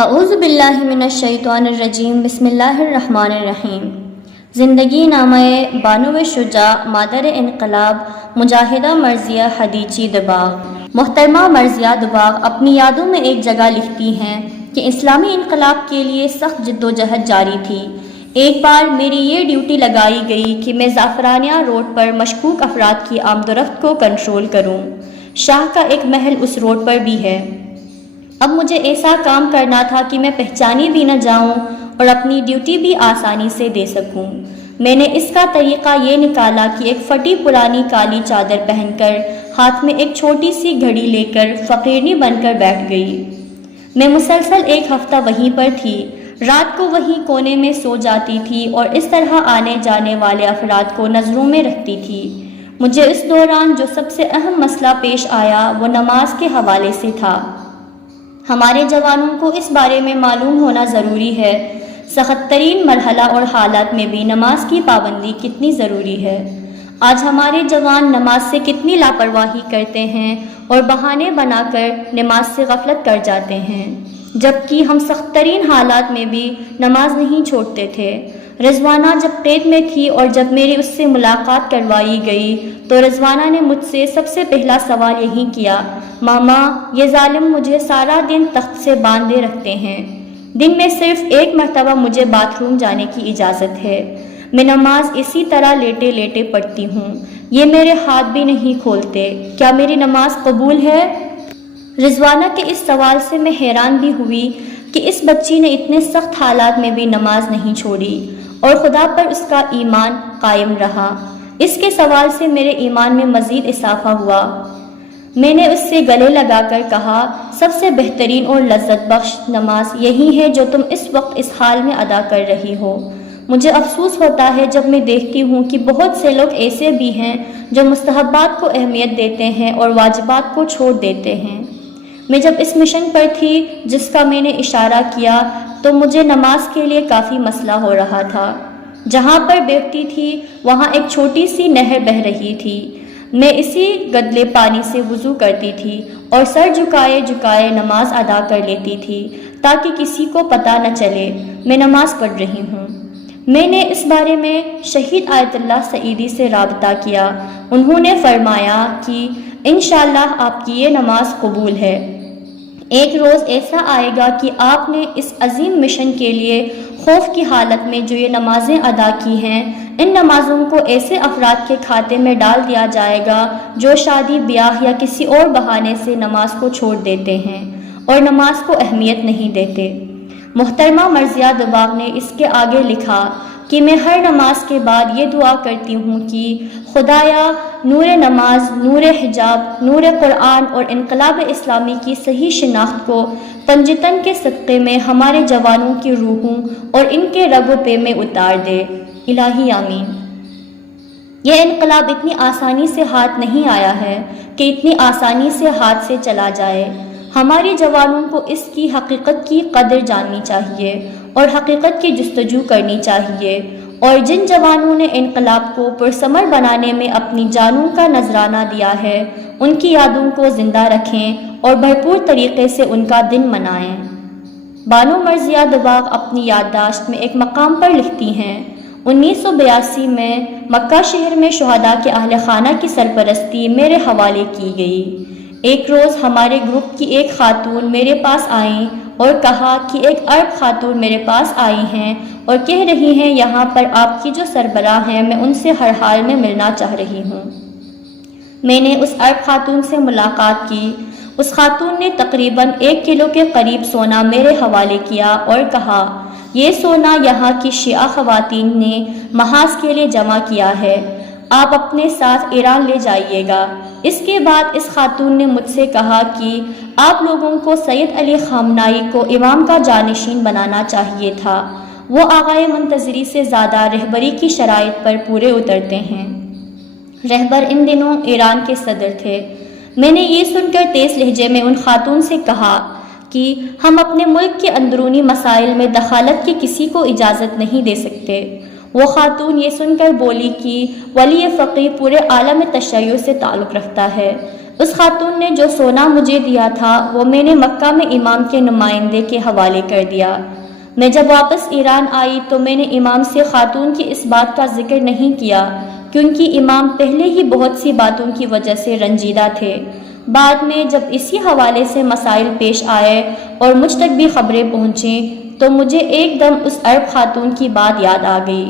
اعوذ باللہ من الشیطان الرجیم، بسم اللہ الرحمن الرحیم۔ زندگی نامہ بانو شجاع مادر انقلاب مجاہدہ مرضیہ حدیچی دباغ۔ محترمہ مرضیہ دباغ اپنی یادوں میں ایک جگہ لکھتی ہیں کہ اسلامی انقلاب کے لیے سخت جدوجہد جاری تھی۔ ایک بار میری یہ ڈیوٹی لگائی گئی کہ میں زعفرانیہ روڈ پر مشکوک افراد کی آمد و رفت کو کنٹرول کروں۔ شاہ کا ایک محل اس روڈ پر بھی ہے۔ اب مجھے ایسا کام کرنا تھا کہ میں پہچانی بھی نہ جاؤں اور اپنی ڈیوٹی بھی آسانی سے دے سکوں۔ میں نے اس کا طریقہ یہ نکالا کہ ایک پھٹی پرانی کالی چادر پہن کر ہاتھ میں ایک چھوٹی سی گھڑی لے کر فقیرنی بن کر بیٹھ گئی۔ میں مسلسل ایک ہفتہ وہیں پر تھی، رات کو وہیں کونے میں سو جاتی تھی اور اس طرح آنے جانے والے افراد کو نظروں میں رکھتی تھی۔ مجھے اس دوران جو سب سے اہم مسئلہ پیش آیا وہ نماز کے حوالے سے تھا۔ ہمارے جوانوں کو اس بارے میں معلوم ہونا ضروری ہے سخت ترین مرحلہ اور حالات میں بھی نماز کی پابندی کتنی ضروری ہے۔ آج ہمارے جوان نماز سے کتنی لاپرواہی کرتے ہیں اور بہانے بنا کر نماز سے غفلت کر جاتے ہیں، جبکہ ہم سخت ترین حالات میں بھی نماز نہیں چھوڑتے تھے۔ رضوانہ جب قید میں تھی اور جب میری اس سے ملاقات کروائی گئی تو رضوانہ نے مجھ سے سب سے پہلا سوال یہی کیا، ماما یہ ظالم مجھے سارا دن تخت سے باندھے رکھتے ہیں، دن میں صرف ایک مرتبہ مجھے باتھ روم جانے کی اجازت ہے، میں نماز اسی طرح لیٹے لیٹے پڑھتی ہوں، یہ میرے ہاتھ بھی نہیں کھولتے، کیا میری نماز قبول ہے؟ رضوانہ کے اس سوال سے میں حیران بھی ہوئی کہ اس بچی نے اتنے سخت حالات میں بھی نماز نہیں چھوڑی اور خدا پر اس کا ایمان قائم رہا۔ اس کے سوال سے میرے ایمان میں مزید اضافہ ہوا۔ میں نے اس سے گلے لگا کر کہا، سب سے بہترین اور لذت بخش نماز یہی ہے جو تم اس وقت اس حال میں ادا کر رہی ہو۔ مجھے افسوس ہوتا ہے جب میں دیکھتی ہوں کہ بہت سے لوگ ایسے بھی ہیں جو مستحبات کو اہمیت دیتے ہیں اور واجبات کو چھوڑ دیتے ہیں۔ میں جب اس مشن پر تھی جس کا میں نے اشارہ کیا تو مجھے نماز کے لیے کافی مسئلہ ہو رہا تھا۔ جہاں پر بیٹھتی تھی وہاں ایک چھوٹی سی نہر بہہ رہی تھی، میں اسی گدلے پانی سے وضو کرتی تھی اور سر جھکائے جھکائے نماز ادا کر لیتی تھی تاکہ کسی کو پتہ نہ چلے میں نماز پڑھ رہی ہوں۔ میں نے اس بارے میں شہید آیت اللہ سعیدی سے رابطہ کیا، انہوں نے فرمایا کہ انشاءاللہ آپ کی یہ نماز قبول ہے۔ ایک روز ایسا آئے گا کہ آپ نے اس عظیم مشن کے لیے خوف کی حالت میں جو یہ نمازیں ادا کی ہیں، ان نمازوں کو ایسے افراد کے کھاتے میں ڈال دیا جائے گا جو شادی بیاہ یا کسی اور بہانے سے نماز کو چھوڑ دیتے ہیں اور نماز کو اہمیت نہیں دیتے۔ محترمہ مرضیہ دباغ نے اس کے آگے لکھا کہ میں ہر نماز کے بعد یہ دعا کرتی ہوں کہ خدایا نور نماز، نور حجاب، نور قرآن اور انقلاب اسلامی کی صحیح شناخت کو پنجتن کے صدقے میں ہمارے جوانوں کی روحوں اور ان کے رگ و پے میں اتار دے، الہی آمین۔ یہ انقلاب اتنی آسانی سے ہاتھ نہیں آیا ہے کہ اتنی آسانی سے ہاتھ سے چلا جائے۔ ہمارے جوانوں کو اس کی حقیقت کی قدر جاننی چاہیے اور حقیقت کی جستجو کرنی چاہیے، اور جن جوانوں نے انقلاب کو پرثمر بنانے میں اپنی جانوں کا نذرانہ دیا ہے ان کی یادوں کو زندہ رکھیں اور بھرپور طریقے سے ان کا دن منائیں۔ بانو مرضیہ دباغ اپنی یادداشت میں ایک مقام پر لکھتی ہیں، 1982 میں مکہ شہر میں شہداء کے اہل خانہ کی سرپرستی میرے حوالے کی گئی۔ ایک روز ہمارے گروپ کی ایک خاتون میرے پاس آئیں اور کہا کہ ایک عرب خاتون میرے پاس آئی ہیں اور کہہ رہی ہیں یہاں پر آپ کی جو سربراہ ہیں میں ان سے ہر حال میں ملنا چاہ رہی ہوں۔ میں نے اس عرب خاتون سے ملاقات کی۔ اس خاتون نے تقریباً 1 کلو کے قریب سونا میرے حوالے کیا اور کہا، یہ سونا یہاں کی شیعہ خواتین نے محاذ کے لیے جمع کیا ہے، آپ اپنے ساتھ ایران لے جائیے گا۔ اس کے بعد اس خاتون نے مجھ سے کہا کہ آپ لوگوں کو سید علی خامنائی کو امام کا جانشین بنانا چاہیے تھا، وہ آغائے منتظری سے زیادہ رہبری کی شرائط پر پورے اترتے ہیں۔ رہبر ان دنوں ایران کے صدر تھے۔ میں نے یہ سن کر تیز لہجے میں ان خاتون سے کہا کہ ہم اپنے ملک کے اندرونی مسائل میں دخالت کی کسی کو اجازت نہیں دے سکتے۔ وہ خاتون یہ سن کر بولی کہ ولی فقیہ پورے عالم تشیع سے تعلق رکھتا ہے، اس خاتون نے جو سونا مجھے دیا تھا وہ میں نے مکہ میں امام کے نمائندے کے حوالے کر دیا۔ میں جب واپس ایران آئی تو میں نے امام سے خاتون کی اس بات کا ذکر نہیں کیا کیونکہ امام پہلے ہی بہت سی باتوں کی وجہ سے رنجیدہ تھے۔ بعد میں جب اسی حوالے سے مسائل پیش آئے اور مجھ تک بھی خبریں پہنچیں تو مجھے ایک دم اس عرب خاتون کی بات یاد آ گئی۔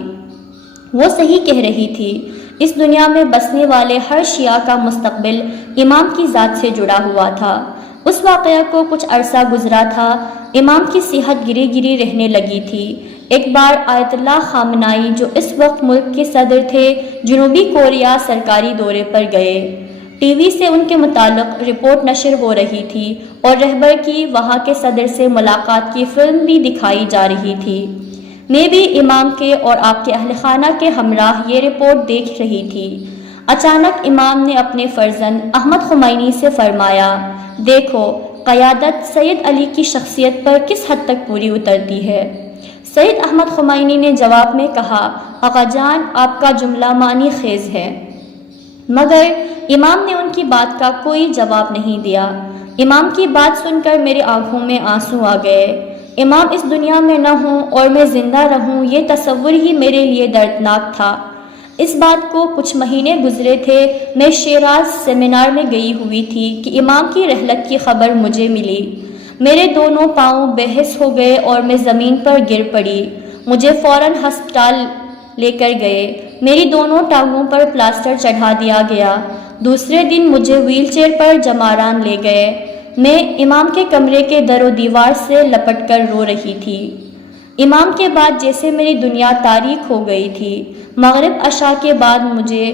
وہ صحیح کہہ رہی تھی، اس دنیا میں بسنے والے ہر شیعہ کا مستقبل امام کی ذات سے جڑا ہوا تھا۔ اس واقعہ کو کچھ عرصہ گزرا تھا، امام کی صحت گری رہنے لگی تھی۔ ایک بار آیت اللہ خامنائی جو اس وقت ملک کے صدر تھے جنوبی کوریا سرکاری دورے پر گئے۔ ٹی وی سے ان کے متعلق رپورٹ نشر ہو رہی تھی اور رہبر کی وہاں کے صدر سے ملاقات کی فلم بھی دکھائی جا رہی تھی۔ میں بھی امام کے اور آپ کے اہل خانہ کے ہمراہ یہ رپورٹ دیکھ رہی تھی۔ اچانک امام نے اپنے فرزند احمد خمینی سے فرمایا، دیکھو قیادت سید علی کی شخصیت پر کس حد تک پوری اترتی ہے۔ سید احمد خمینی نے جواب میں کہا، آقا جان آپ کا جملہ معنی خیز ہے، مگر امام نے ان کی بات کا کوئی جواب نہیں دیا۔ امام کی بات سن کر میرے آنکھوں میں آنسو آ گئے۔ امام اس دنیا میں نہ ہوں اور میں زندہ رہوں یہ تصور ہی میرے لیے دردناک تھا۔ اس بات کو کچھ مہینے گزرے تھے، میں شیراز سیمینار میں گئی ہوئی تھی کہ امام کی رحلت کی خبر مجھے ملی۔ میرے دونوں پاؤں بے حس ہو گئے اور میں زمین پر گر پڑی۔ مجھے فوراً ہسپتال لے کر گئے۔ میری دونوں ٹانگوں پر پلاسٹر چڑھا دیا گیا۔ دوسرے دن مجھے ویل چیئر پر جماران لے گئے۔ میں امام کے کمرے کے در و دیوار سے لپٹ کر رو رہی تھی۔ امام کے بعد جیسے میری دنیا تاریک ہو گئی تھی۔ مغرب عشاء کے بعد مجھے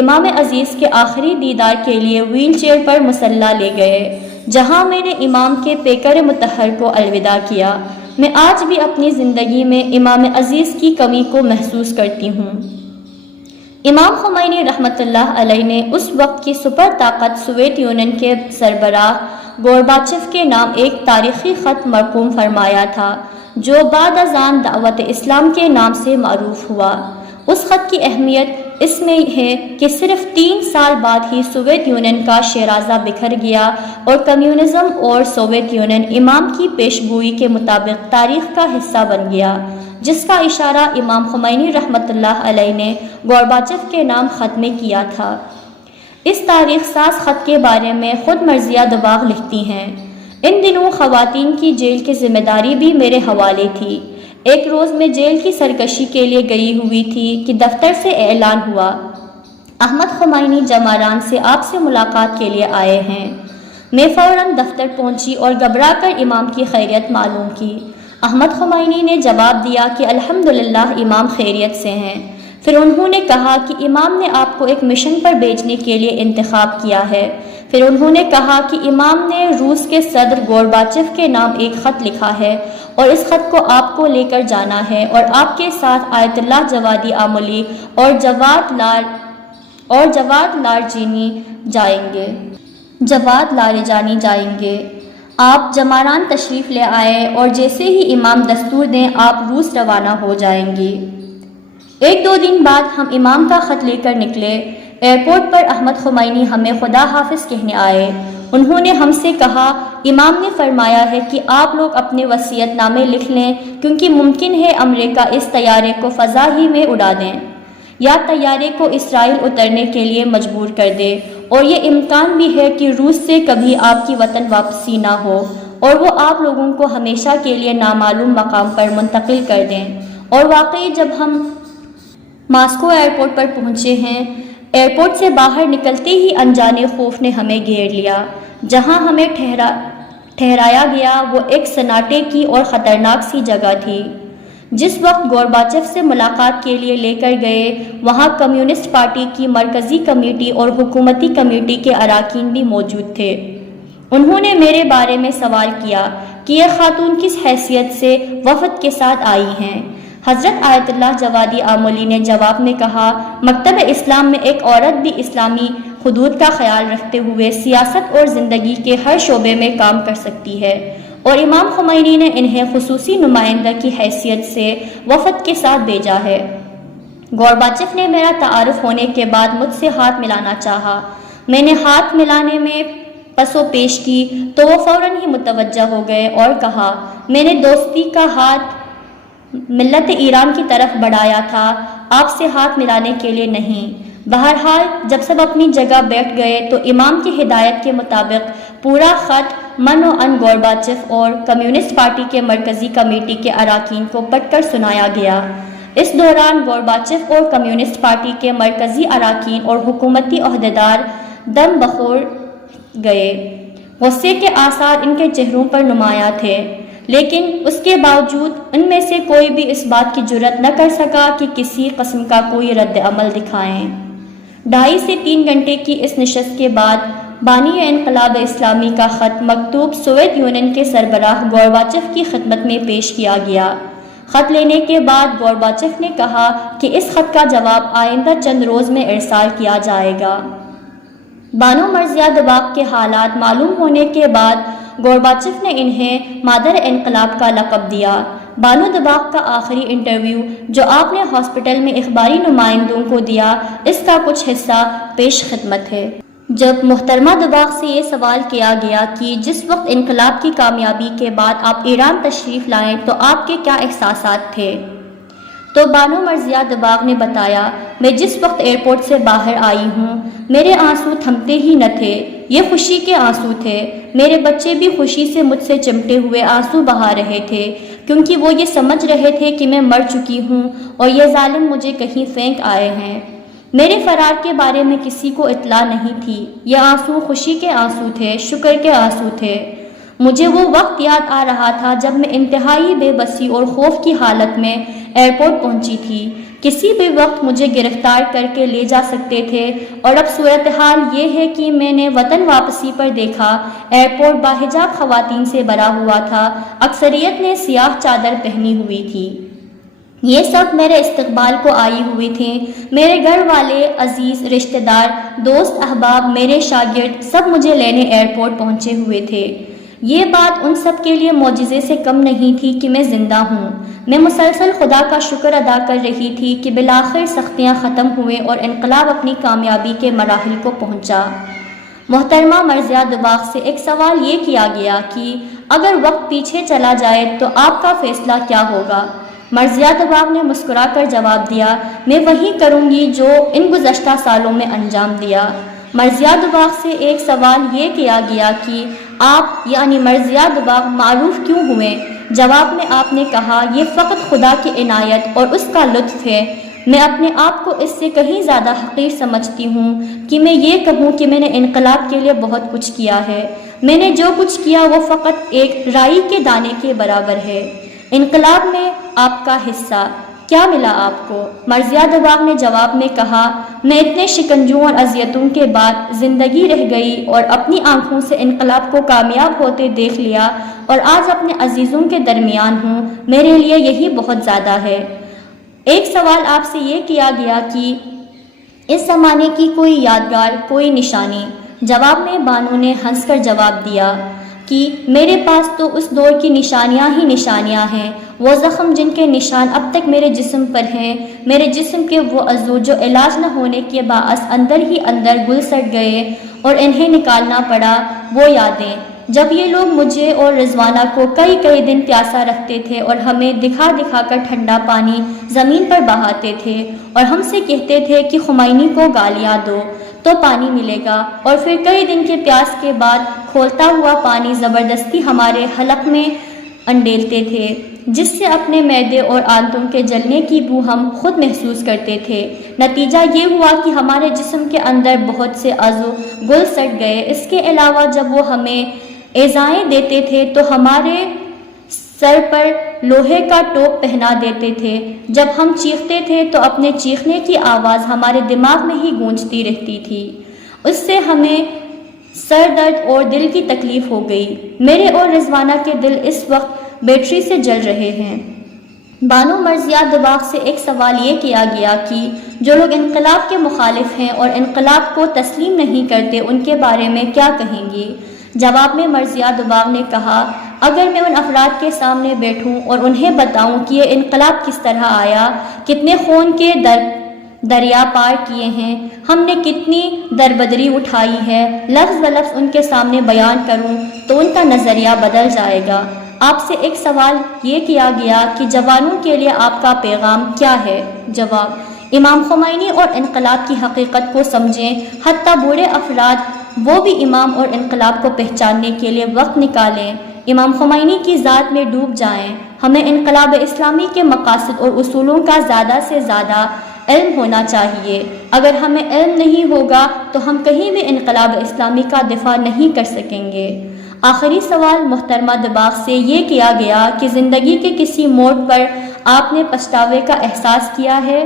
امام عزیز کے آخری دیدار کے لیے ویل چیئر پر مصلی لے گئے، جہاں میں نے امام کے پیکر مطہر کو الوداع کیا۔ میں آج بھی اپنی زندگی میں امام عزیز کی کمی کو محسوس کرتی ہوں۔ امام خمینی رحمۃ اللہ علیہ نے اس وقت کی سپر طاقت سوویت یونین کے سربراہ گورباچف کے نام ایک تاریخی خط مرقوم فرمایا تھا جو بعد از آن دعوت اسلام کے نام سے معروف ہوا۔ اس خط کی اہمیت اس میں ہے کہ صرف 3 سال بعد ہی سوویت یونین کا شیرازہ بکھر گیا اور کمیونزم اور سوویت یونین امام کی پیشگوئی کے مطابق تاریخ کا حصہ بن گیا، جس کا اشارہ امام خمینی رحمۃ اللہ علیہ نے گورباچف کے نام خط میں کیا تھا۔ اس تاریخ ساز خط کے بارے میں خود مرضیہ دباغ لکھتی ہیں، ان دنوں خواتین کی جیل کی ذمہ داری بھی میرے حوالے تھی۔ ایک روز میں جیل کی سرکشی کے لیے گئی ہوئی تھی کہ دفتر سے اعلان ہوا، احمد خمینی جماران سے آپ سے ملاقات کے لیے آئے ہیں۔ میں فوراً دفتر پہنچی اور گھبرا کر امام کی خیریت معلوم کی۔ احمد خمینی نے جواب دیا کہ الحمدللہ امام خیریت سے ہیں۔ پھر انہوں نے کہا کہ امام نے آپ کو ایک مشن پر بھیجنے کے لیے انتخاب کیا ہے۔ پھر انہوں نے کہا کہ امام نے روس کے صدر گورباچف کے نام ایک خط لکھا ہے اور اس خط کو آپ کو لے کر جانا ہے اور آپ کے ساتھ آیت اللہ جوادی آملی اور جواد لاریجانی جائیں گے۔ آپ جماران تشریف لے آئے اور جیسے ہی امام دستور دیں آپ روس روانہ ہو جائیں گی۔ 1-2 دن بعد ہم امام کا خط لے کر نکلے۔ ایئرپورٹ پر احمد خمینی ہمیں خدا حافظ کہنے آئے۔ انہوں نے ہم سے کہا، امام نے فرمایا ہے کہ آپ لوگ اپنے وصیت نامے لکھ لیں کیونکہ ممکن ہے امریکہ اس طیارے کو فضا ہی میں اڑا دیں یا طیارے کو اسرائیل اترنے کے لیے مجبور کر دے، اور یہ امکان بھی ہے کہ روس سے کبھی آپ کی وطن واپسی نہ ہو اور وہ آپ لوگوں کو ہمیشہ کے لیے نامعلوم مقام پر منتقل کر دیں۔ اور واقعی جب ہم ماسکو ایئرپورٹ پر پہنچے ہیں، ایئرپورٹ سے باہر نکلتے ہی انجانے خوف نے ہمیں گھیر لیا۔ جہاں ہمیں ٹھہرایا گیا وہ ایک سناٹے کی اور خطرناک سی جگہ تھی۔ جس وقت گورباچف سے ملاقات کے لیے لے کر گئے وہاں کمیونسٹ پارٹی کی مرکزی کمیٹی اور حکومتی کمیٹی کے اراکین بھی موجود تھے۔ انہوں نے میرے بارے میں سوال کیا کہ یہ خاتون کس حیثیت سے وفد کے ساتھ آئی ہیں۔ حضرت آیت اللہ جوادی آملی نے جواب میں کہا، مکتب اسلام میں ایک عورت بھی اسلامی حدود کا خیال رکھتے ہوئے سیاست اور زندگی کے ہر شعبے میں کام کر سکتی ہے، اور امام خمینی نے انہیں خصوصی نمائندہ کی حیثیت سے وفد کے ساتھ بھیجا ہے۔ گورباچف نے میرا تعارف ہونے کے بعد مجھ سے ہاتھ ملانا چاہا، میں نے ہاتھ ملانے میں پس و پیش کی تو وہ فوراً ہی متوجہ ہو گئے اور کہا، میں نے دوستی کا ہاتھ ملت ایران کی طرف بڑھایا تھا، آپ سے ہاتھ ملانے کے لیے نہیں۔ بہرحال جب سب اپنی جگہ بیٹھ گئے تو امام کی ہدایت کے مطابق پورا خط من و ان گورباچف اور کمیونسٹ پارٹی کے مرکزی کمیٹی کے اراکین کو پڑھ کر سنایا گیا۔ اس دوران گورباچف اور کمیونسٹ پارٹی کے مرکزی اراکین اور حکومتی عہدیدار دم بخور گئے۔ غصے کے آثار ان کے چہروں پر نمایاں تھے، لیکن اس کے باوجود ان میں سے کوئی بھی اس بات کی جرأت نہ کر سکا کہ کسی قسم کا کوئی رد عمل دکھائیں۔ 2.5 سے 3 گھنٹے کی اس نشست کے بعد بانی انقلاب اسلامی کا خط مکتوب سوویت یونین کے سربراہ گورباچف کی خدمت میں پیش کیا گیا۔ خط لینے کے بعد گورباچف نے کہا کہ اس خط کا جواب آئندہ چند روز میں ارسال کیا جائے گا۔ بانو مرضیہ دباغ کے حالات معلوم ہونے کے بعد گورباچف نے انہیں مادر انقلاب کا لقب دیا۔ بانو دباغ کا آخری انٹرویو جو آپ نے ہاسپٹل میں اخباری نمائندوں کو دیا، اس کا کچھ حصہ پیش خدمت ہے۔ جب محترمہ دباغ سے یہ سوال کیا گیا کہ جس وقت انقلاب کی کامیابی کے بعد آپ ایران تشریف لائیں تو آپ کے کیا احساسات تھے، تو بانو مرضیہ دباغ نے بتایا، میں جس وقت ایئرپورٹ سے باہر آئی ہوں میرے آنسو تھمتے ہی نہ تھے، یہ خوشی کے آنسو تھے۔ میرے بچے بھی خوشی سے مجھ سے چمٹے ہوئے آنسو بہا رہے تھے، کیونکہ وہ یہ سمجھ رہے تھے کہ میں مر چکی ہوں اور یہ ظالم مجھے کہیں پھینک آئے ہیں۔ میرے فرار کے بارے میں کسی کو اطلاع نہیں تھی۔ یہ آنسو خوشی کے آنسو تھے، شکر کے آنسو تھے۔ مجھے وہ وقت یاد آ رہا تھا جب میں انتہائی بے بسی اور خوف کی حالت میں ایئرپورٹ پہنچی تھی۔ کسی بھی وقت مجھے گرفتار کر کے لے جا سکتے تھے، اور اب صورتحال یہ ہے کہ میں نے وطن واپسی پر دیکھا ایئرپورٹ باحجاب خواتین سے بھرا ہوا تھا، اکثریت نے سیاہ چادر پہنی ہوئی تھی۔ یہ سب میرے استقبال کو آئی ہوئی تھیں۔ میرے گھر والے، عزیز، رشتہ دار، دوست، احباب، میرے شاگرد سب مجھے لینے ایئرپورٹ پہنچے ہوئے تھے۔ یہ بات ان سب کے لیے معجزے سے کم نہیں تھی کہ میں زندہ ہوں۔ میں مسلسل خدا کا شکر ادا کر رہی تھی کہ بالآخر سختیاں ختم ہوئیں اور انقلاب اپنی کامیابی کے مراحل کو پہنچا۔ محترمہ مرضیہ دباغ سے ایک سوال یہ کیا گیا کہ اگر وقت پیچھے چلا جائے تو آپ کا فیصلہ کیا ہوگا؟ مرضیہ دباغ نے مسکرا کر جواب دیا، میں وہی کروں گی جو ان گزشتہ سالوں میں انجام دیا۔ مرضیہ دباغ سے ایک سوال یہ کیا گیا کہ آپ یعنی مرضیہ دباغ معروف کیوں ہوئے؟ جواب میں آپ نے کہا، یہ فقط خدا کی عنایت اور اس کا لطف ہے۔ میں اپنے آپ کو اس سے کہیں زیادہ حقیر سمجھتی ہوں کہ میں یہ کہوں کہ میں نے انقلاب کے لیے بہت کچھ کیا ہے۔ میں نے جو کچھ کیا وہ فقط ایک رائی کے دانے کے برابر ہے۔ انقلاب میں آپ کا حصہ کیا ملا آپ کو؟ مرضیہ دباغ نے جواب میں کہا، میں اتنے شکنجوں اور اذیتوں کے بعد زندگی رہ گئی اور اپنی آنکھوں سے انقلاب کو کامیاب ہوتے دیکھ لیا اور آج اپنے عزیزوں کے درمیان ہوں، میرے لیے یہی بہت زیادہ ہے۔ ایک سوال آپ سے یہ کیا گیا کہ اس زمانے کی کوئی یادگار، کوئی نشانی؟ جواب میں بانو نے ہنس کر جواب دیا کہ میرے پاس تو اس دور کی نشانیاں ہی نشانیاں ہیں، وہ زخم جن کے نشان اب تک میرے جسم پر ہیں، میرے جسم کے وہ عضو جو علاج نہ ہونے کے باعث اندر ہی اندر گل سڑ گئے اور انہیں نکالنا پڑا، وہ یادیں۔ جب یہ لوگ مجھے اور رضوانہ کو کئی دن پیاسا رکھتے تھے اور ہمیں دکھا دکھا کر ٹھنڈا پانی زمین پر بہاتے تھے اور ہم سے کہتے تھے کہ خمینی کو گالیاں دو تو پانی ملے گا، اور پھر کئی دن کے پیاس کے بعد کھولتا ہوا پانی زبردستی ہمارے حلق میں انڈیلتے تھے، جس سے اپنے معدے اور آنتوں کے جلنے کی بو ہم خود محسوس کرتے تھے۔ نتیجہ یہ ہوا کہ ہمارے جسم کے اندر بہت سے عضو گل سڑ گئے۔ اس کے علاوہ جب وہ ہمیں ایذائیں دیتے تھے تو ہمارے سر پر لوہے کا ٹوپ پہنا دیتے تھے۔ جب ہم چیختے تھے تو اپنے چیخنے کی آواز ہمارے دماغ میں ہی گونجتی رہتی تھی۔ اس سے ہمیں سر درد اور دل کی تکلیف ہو گئی۔ میرے اور رضوانہ کے دل اس وقت بیٹری سے جل رہے ہیں۔ بانو مرضیہ دباغ سے ایک سوال یہ کیا گیا کہ جو لوگ انقلاب کے مخالف ہیں اور انقلاب کو تسلیم نہیں کرتے ان کے بارے میں کیا کہیں گے؟ جواب میں مرضیہ دباغ نے کہا، اگر میں ان افراد کے سامنے بیٹھوں اور انہیں بتاؤں کہ یہ انقلاب کس طرح آیا، کتنے خون کے دریا پار کیے ہیں، ہم نے کتنی دربدری اٹھائی ہے، لفظ و لفظ ان کے سامنے بیان کروں تو ان کا نظریہ بدل جائے گا۔ آپ سے ایک سوال یہ کیا گیا کہ جوانوں کے لیے آپ کا پیغام کیا ہے؟ جواب: امام خمینی اور انقلاب کی حقیقت کو سمجھیں، حتیٰ بوڑھے افراد وہ بھی امام اور انقلاب کو پہچاننے کے لیے وقت نکالیں، امام خمینی کی ذات میں ڈوب جائیں۔ ہمیں انقلاب اسلامی کے مقاصد اور اصولوں کا زیادہ سے زیادہ علم ہونا چاہیے۔ اگر ہمیں علم نہیں ہوگا تو ہم کہیں بھی انقلاب اسلامی کا دفاع نہیں کر سکیں گے۔ آخری سوال محترمہ دباغ سے یہ کیا گیا کہ زندگی کے کسی موڑ پر آپ نے پچھتاوے کا احساس کیا ہے؟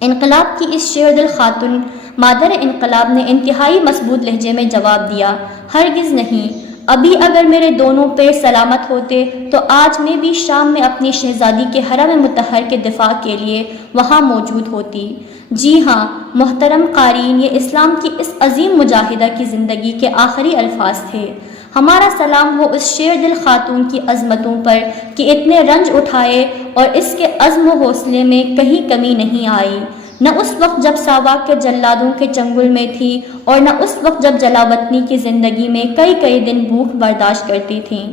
انقلاب کی اس شیر دل خاتون مادر انقلاب نے انتہائی مضبوط لہجے میں جواب دیا: ہرگز نہیں۔ ابھی اگر میرے دونوں پیر سلامت ہوتے تو آج میں بھی شام میں اپنی شہزادی کے حرم مطہر کے دفاع کے لیے وہاں موجود ہوتی۔ جی ہاں محترم قارئین، یہ اسلام کی اس عظیم مجاہدہ کی زندگی کے آخری الفاظ تھے۔ ہمارا سلام ہو اس شیر دل خاتون کی عظمتوں پر کہ اتنے رنج اٹھائے اور اس کے عزم و حوصلے میں کہیں کمی نہیں آئی، نہ اس وقت جب ساواک کے جلادوں کے چنگل میں تھی اور نہ اس وقت جب جلاوطنی کی زندگی میں کئی دن بھوک برداشت کرتی تھیں،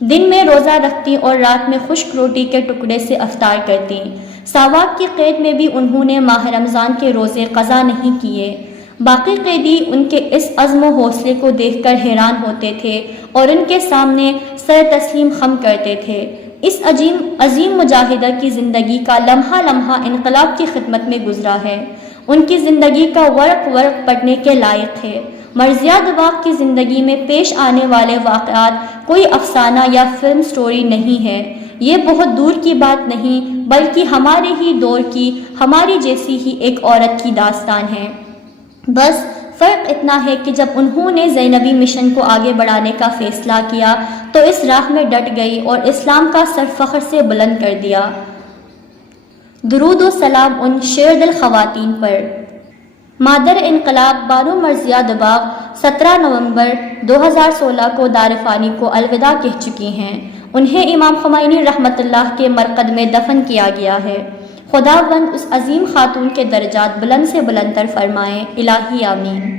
دن میں روزہ رکھتی اور رات میں خشک روٹی کے ٹکڑے سے افطار کرتی۔ ساواک کی قید میں بھی انہوں نے ماہ رمضان کے روزے قضا نہیں کیے۔ باقی قیدی ان کے اس عزم و حوصلے کو دیکھ کر حیران ہوتے تھے اور ان کے سامنے سر تسلیم خم کرتے تھے۔ اس عظیم مجاہدہ کی زندگی کا لمحہ لمحہ انقلاب کی خدمت میں گزرا ہے، ان کی زندگی کا ورق ورق پڑھنے کے لائق ہے۔ مرضیہ دباغ کی زندگی میں پیش آنے والے واقعات کوئی افسانہ یا فلم سٹوری نہیں ہے، یہ بہت دور کی بات نہیں بلکہ ہمارے ہی دور کی، ہماری جیسی ہی ایک عورت کی داستان ہے۔ بس فرق اتنا ہے کہ جب انہوں نے زینبی مشن کو آگے بڑھانے کا فیصلہ کیا تو اس راہ میں ڈٹ گئی اور اسلام کا سر فخر سے بلند کر دیا۔ درود و سلام ان شیر دل خواتین پر۔ مادر انقلاب بانو مرضیہ دباغ 17 نومبر 2016 کو دار فانی کو الوداع کہہ چکی ہیں۔ انہیں امام خمینی رحمۃ اللہ کے مرقد میں دفن کیا گیا ہے۔ خداوند اس عظیم خاتون کے درجات بلند سے بلند تر فرمائیں، الہی آمین۔